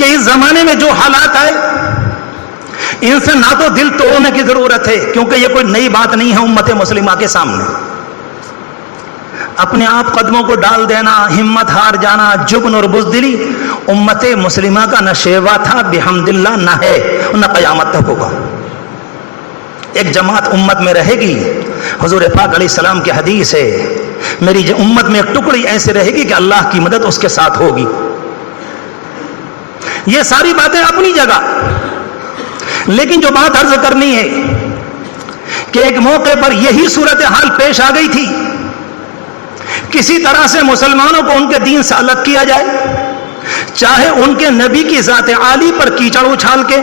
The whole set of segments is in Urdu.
کہ اس زمانے میں جو حالات آئے ان سے نہ تو دل توڑنے کی ضرورت ہے، کیونکہ یہ کوئی نئی بات نہیں ہے امت مسلمہ کے سامنے۔ اپنے آپ قدموں کو ڈال دینا، ہمت ہار جانا، جبن اور بزدلی امت مسلمہ کا نہ شیوا تھا، بحمد اللہ نہ ہے، نہ قیامت تک ہوگا۔ ایک جماعت امت میں رہے گی، حضور پاک علیہ السلام کی حدیث ہے، میری امت میں ایک ٹکڑی ایسے رہے گی کہ اللہ کی مدد اس کے ساتھ ہوگی۔ یہ ساری باتیں اپنی جگہ، لیکن جو بات عرض کرنی ہے کہ ایک موقع پر یہی صورتحال پیش آ گئی تھی، کسی طرح سے مسلمانوں کو ان کے دین سے الگ کیا جائے، چاہے ان کے نبی کی ذات عالی پر کیچڑ اچھال کے۔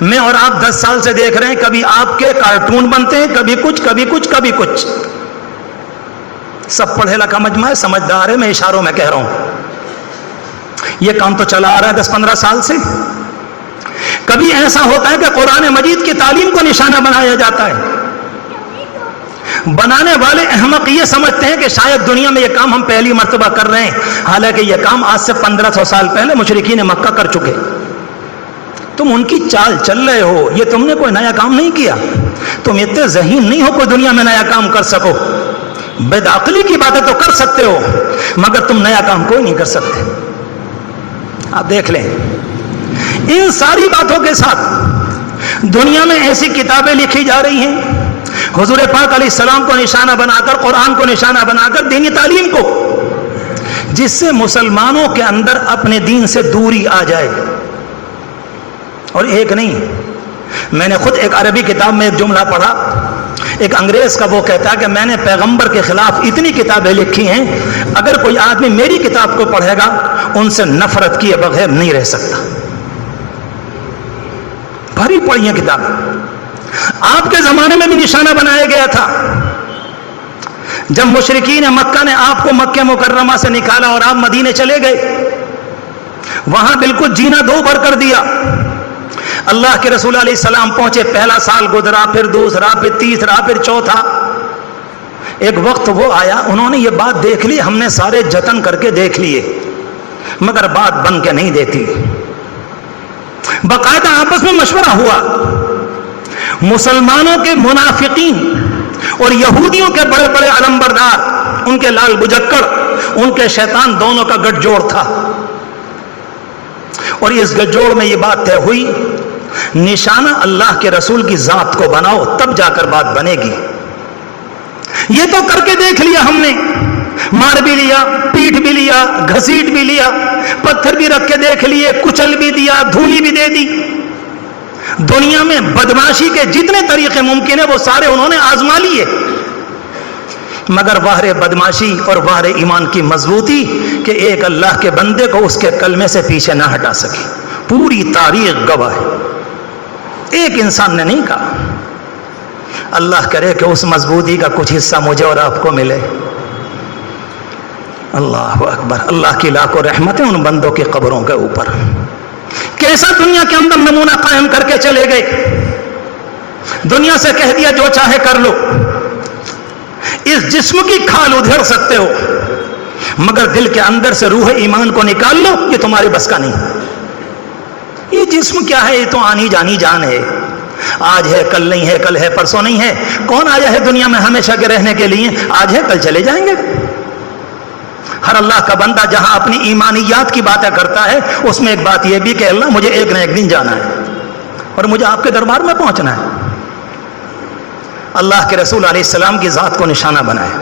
میں اور آپ 10 سال سے دیکھ رہے ہیں، کبھی آپ کے کارٹون بنتے ہیں، کبھی کچھ کبھی کچھ کبھی کچھ۔ سب پڑھے لکھا مجمع ہے، سمجھدار ہے، میں اشاروں میں کہہ رہا ہوں۔ یہ کام تو چلا آ رہا ہے 10-15 سال سے۔ کبھی ایسا ہوتا ہے کہ قرآن مجید کی تعلیم کو نشانہ بنایا جاتا ہے، بنانے والے احمق یہ سمجھتے ہیں کہ شاید دنیا میں یہ کام ہم پہلی مرتبہ کر رہے ہیں، حالانکہ یہ کام آج سے 1500 سال پہلے مشرکین مکہ کر چکے۔ تم ان کی چال چل رہے ہو، یہ تم نے کوئی نیا کام نہیں کیا، تم اتنے ذہین نہیں ہو کوئی دنیا میں نیا کام کر سکو۔ بد عقلی کی باتیں تو کر سکتے ہو، مگر تم نیا کام کوئی نہیں کر سکتے۔ آپ دیکھ لیں، ان ساری باتوں کے ساتھ دنیا میں ایسی کتابیں لکھی جا رہی ہیں حضور پاک علیہ السلام کو نشانہ بنا کر، قرآن کو نشانہ بنا کر، دینی تعلیم کو، جس سے مسلمانوں کے اندر اپنے دین سے دوری آ جائے۔ اور ایک نہیں، میں نے خود ایک عربی کتاب میں ایک جملہ پڑھا، ایک انگریز کا، وہ کہتا ہے کہ میں نے پیغمبر کے خلاف اتنی کتابیں لکھی ہیں، اگر کوئی آدمی میری کتاب کو پڑھے گا ان سے نفرت کیے بغیر نہیں رہ سکتا۔ بھری پڑی ہیں کتابیں۔ آپ کے زمانے میں بھی نشانہ بنایا گیا تھا، جب مشرکین مکہ نے آپ کو مکہ مکرمہ سے نکالا اور آپ مدینے چلے گئے، وہاں بالکل جینا دو بھر کر دیا۔ اللہ کے رسول علیہ السلام پہنچے، پہلا سال گزرا، پھر دوسرا، پھر تیسرا، پھر چوتھا۔ ایک وقت وہ آیا، انہوں نے یہ بات دیکھ لی، ہم نے سارے جتن کر کے دیکھ لیے، مگر بات بن کے نہیں دیتی۔ باقاعدہ آپس میں مشورہ ہوا، مسلمانوں کے منافقین اور یہودیوں کے بڑے بڑے علمبردار، ان کے لال بجکڑ، ان کے شیطان، دونوں کا گٹھ جوڑ تھا، اور اس گٹھ جوڑ میں یہ بات طے ہوئی، نشانہ اللہ کے رسول کی ذات کو بناؤ، تب جا کر بات بنے گی۔ یہ تو کر کے دیکھ لیا ہم نے، مار بھی لیا، پیٹ بھی لیا، گھسیٹ بھی لیا، پتھر بھی رکھ کے دیکھ لیے، کچل بھی دیا، دھولی بھی دے دی۔ دنیا میں بدماشی کے جتنے طریقے ممکن ہیں وہ سارے انہوں نے آزما لیے، مگر واہر بدماشی اور واہر ایمان کی مضبوطی کہ ایک اللہ کے بندے کو اس کے کلمے سے پیچھے نہ ہٹا سکے۔ پوری تاریخ گواہ ہے، ایک انسان نے نہیں کہا۔ اللہ کرے کہ اس مضبوطی کا کچھ حصہ مجھے اور آپ کو ملے۔ اللہ اکبر، اللہ کی لاکھوں رحمتیں ان بندوں کی قبروں کے اوپر۔ کیسا دنیا کے اندر نمونہ قائم کر کے چلے گئے، دنیا سے کہہ دیا جو چاہے کر لو، اس جسم کی کھال ادھیڑ سکتے ہو، مگر دل کے اندر سے روح ایمان کو نکال لو، یہ تمہاری بس کا نہیں۔ یہ جسم کیا ہے؟ یہ تو آنی جانی جان ہے، آج ہے کل نہیں ہے، کل ہے پرسوں نہیں ہے۔ کون آیا ہے دنیا میں ہمیشہ کے رہنے کے لیے؟ آج ہے کل چلے جائیں گے۔ ہر اللہ کا بندہ جہاں اپنی ایمانیات کی باتیں کرتا ہے، اس میں ایک بات یہ بھی کہ اللہ مجھے ایک نہ ایک دن جانا ہے اور مجھے آپ کے دربار میں پہنچنا ہے۔ اللہ کے رسول علیہ السلام کی ذات کو نشانہ بنایا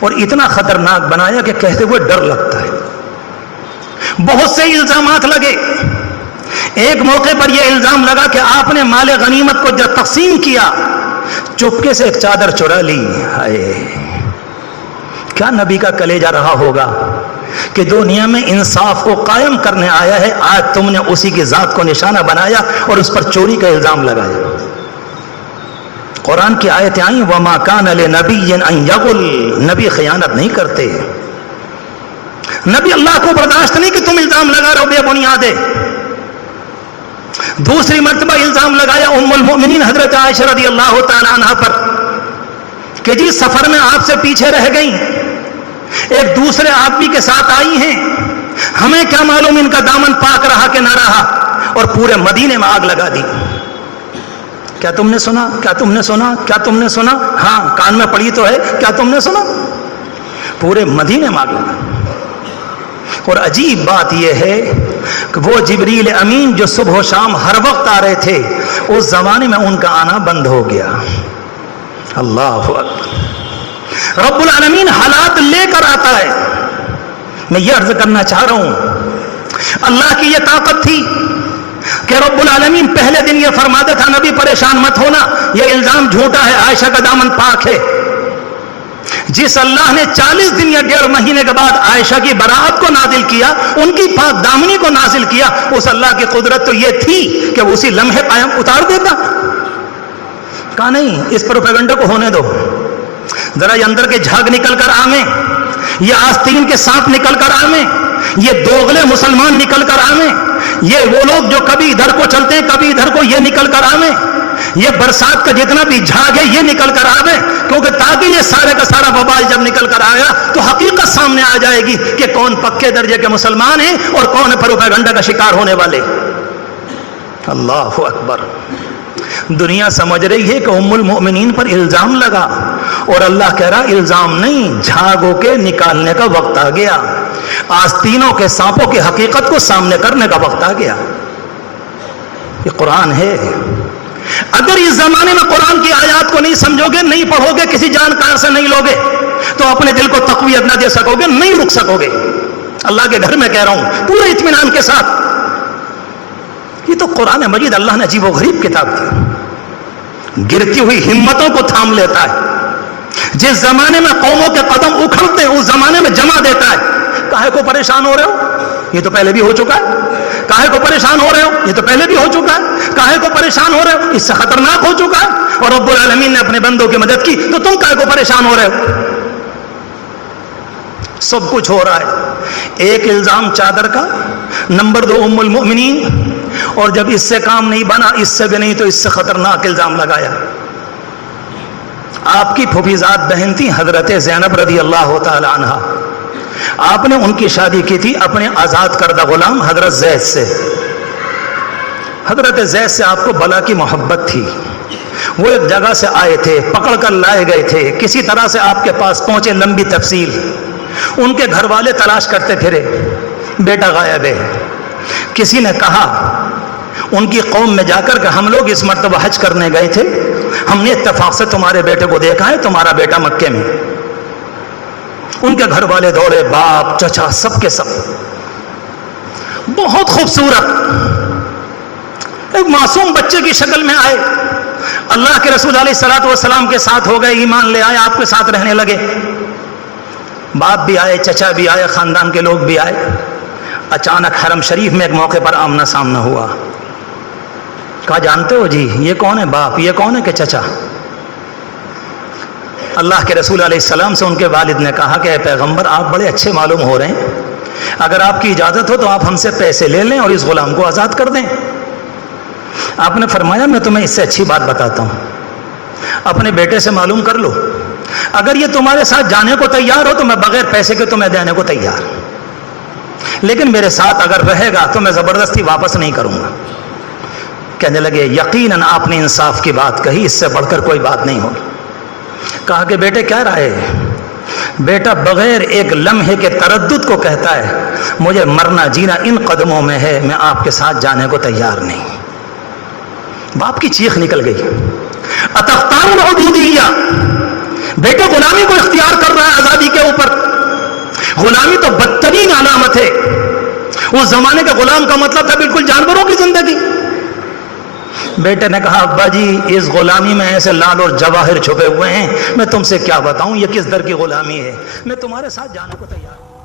اور اتنا خطرناک بنایا کہ کہتے ہوئے ڈر لگتا ہے۔ بہت سے الزامات لگے۔ ایک موقع پر یہ الزام لگا کہ آپ نے مال غنیمت کو جب تقسیم کیا، چپکے سے ایک چادر چرا لی۔ ہائے، کیا نبی کا کلیجہ رہا ہوگا کہ دنیا میں انصاف کو قائم کرنے آیا ہے، آج تم نے اسی کی ذات کو نشانہ بنایا اور اس پر چوری کا الزام لگایا۔ قرآن کی آیتیں آئیں، وَمَا كَانَ لِنَبِيٍّ أَن يَغُلَّ، نبی خیانت نہیں کرتے۔ نبی اللہ کو برداشت نہیں کہ تم الزام لگا رہے ہو بے بنیاد ہے۔ دوسری مرتبہ الزام لگایا ام المؤمنین حضرت عائشہ رضی اللہ تعالی عنہ پر کہ جی سفر میں آپ سے پیچھے رہ گئیں، ایک دوسرے آدمی کے ساتھ آئی ہیں، ہمیں کیا معلوم ان کا دامن پاک رہا رہا اور پورے مدینے میں آگ لگا دی. کیا تم نے سنا؟ کیا تم نے سنا؟ کیا تم نے سنا؟ ہاں کان میں پڑی تو ہے. کیا تم نے سنا؟ پورے مدینے میں آگ لگا. اور عجیب بات یہ ہے کہ وہ جبریل امین جو صبح و شام ہر وقت آ رہے تھے اس زمانے میں ان کا آنا بند ہو گیا. اللہ اکبر. رب العالمین حالات لے کر آتا ہے. میں یہ عرض کرنا چاہ رہا ہوں اللہ کی یہ طاقت تھی کہ رب العالمین پہلے دن یہ فرماتا تھا نبی پریشان مت ہونا، یہ الزام جھوٹا ہے، عائشہ کا دامن پاک ہے. جس اللہ نے 40 دن یا 1.5 مہینے کے بعد عائشہ کی براءت کو نازل کیا، ان کی پاک دامنی کو نازل کیا، اس اللہ کی قدرت تو یہ تھی کہ وہ اسی لمحے قائم اتار دیتا. کہا نہیں، اس پروپیگنڈا کو ہونے دو، ذرا یہ اندر کے جھاگ نکل کر آویں، یہ آستین کے سانپ نکل کر آویں، یہ دوغلے مسلمان نکل کر آویں، یہ وہ لوگ جو کبھی ادھر کو چلتے ہیں کبھی ادھر کو، یہ نکل کر آویں، یہ برسات کا جتنا بھی جھاگ ہے یہ نکل کر آویں. کیونکہ تاکہ یہ سارے کا سارا وبال جب نکل کر آیا تو حقیقت سامنے آ جائے گی کہ کون پکے درجے کے مسلمان ہیں اور کون پروپیگنڈا کا شکار ہونے والے. اللہ اکبر. دنیا سمجھ رہی ہے کہ ام المؤمنین پر الزام لگا اور اللہ کہہ رہا الزام نہیں، جھاگوں کے نکالنے کا وقت آ گیا، آستینوں کے سانپوں کی حقیقت کو سامنے کرنے کا وقت آ گیا. یہ قرآن ہے. اگر اس زمانے میں قرآن کی آیات کو نہیں سمجھو گے، نہیں پڑھو گے، کسی جانکار سے نہیں لوگے تو اپنے دل کو تقویت نہ دے سکو گے، نہیں رک سکو گے. اللہ کے گھر میں کہہ رہا ہوں پورے اطمینان کے ساتھ. یہ تو قرآن مجید اللہ نے عجیب و غریب کتاب دی، گرتی ہوئی ہمتوں کو تھام لیتا ہے. جس زمانے میں قوموں کے قدم اکھڑتے ہیں اس زمانے میں جمع دیتا ہے. کاہے کو پریشان ہو رہے ہو؟ یہ تو پہلے بھی ہو چکا ہے. کاہے کو پریشان ہو رہے ہو؟ یہ تو پہلے بھی ہو چکا ہے. کاہے کو پریشان ہو رہے ہو؟ اس سے خطرناک ہو چکا ہے. اور رب العالمین نے اپنے بندوں کی مدد کی تو تم کاہے کو پریشان ہو رہے ہو؟ سب کچھ ہو رہا ہے. ایک الزام چادر کا، نمبر 2 ام المؤمنین، اور جب اس سے کام نہیں بنا، اس سے بھی نہیں تو اس سے خطرناک الزام لگایا. آپ کی پھوپھیزاد بہن تھی حضرت زینب رضی اللہ تعالی عنہ. آپ نے ان کی شادی کی تھی اپنے آزاد کردہ غلام حضرت زید سے. حضرت زید سے آپ کو بلا کی محبت تھی. وہ ایک جگہ سے آئے تھے، پکڑ کر لائے گئے تھے، کسی طرح سے آپ کے پاس پہنچے. لمبی تفصیل. ان کے گھر والے تلاش کرتے پھرے، بیٹا غائب ہے. کسی نے کہا ان کی قوم میں جا کر کہ ہم لوگ اس مرتبہ حج کرنے گئے تھے، ہم نے اتفاق سے تمہارے بیٹے کو دیکھا ہے، تمہارا بیٹا مکے میں. ان کے گھر والے دوڑے، باپ چچا سب کے سب. بہت خوبصورت ایک معصوم بچے کی شکل میں آئے. اللہ کے رسول علیہ الصلوۃ والسلام کے ساتھ ہو گئے، ایمان لے آئے، آپ کے ساتھ رہنے لگے. باپ بھی آئے، چچا بھی آئے، خاندان کے لوگ بھی آئے. اچانک حرم شریف میں ایک موقع پر آمنا سامنا ہوا. کہا جانتے ہو جی یہ کون ہے باپ، یہ کون ہے کہ چچا؟ اللہ کے رسول علیہ السلام سے ان کے والد نے کہا کہ اے پیغمبر آپ بڑے اچھے معلوم ہو رہے ہیں، اگر آپ کی اجازت ہو تو آپ ہم سے پیسے لے لیں اور اس غلام کو آزاد کر دیں. آپ نے فرمایا میں تمہیں اس سے اچھی بات بتاتا ہوں، اپنے بیٹے سے معلوم کر لو، اگر یہ تمہارے ساتھ جانے کو تیار ہو تو میں بغیر پیسے کے تمہیں دینے کو تیار، لیکن میرے ساتھ اگر رہے گا تو میں زبردستی واپس نہیں کروں گا. کہنے لگے یقیناً آپ نے انصاف کی بات کہی، اس سے بڑھ کر کوئی بات نہیں ہوگی. کہا کہ بیٹے کیا رائے ہے؟ بیٹا بغیر ایک لمحے کے تردد کو کہتا ہے مجھے مرنا جینا ان قدموں میں ہے، میں آپ کے ساتھ جانے کو تیار نہیں. باپ کی چیخ نکل گئی. اتختار العبودیہ، بیٹے غلامی کو اختیار کر رہا ہے آزادی کے اوپر. غلامی تو بدترین علامت ہے. اس زمانے کے غلام کا مطلب تھا بالکل جانوروں کی زندگی. بیٹے نے کہا ابا جی اس غلامی میں ایسے لال اور جواہر چھپے ہوئے ہیں، میں تم سے کیا بتاؤں یہ کس در کی غلامی ہے، میں تمہارے ساتھ جانے کو تیار ہوں.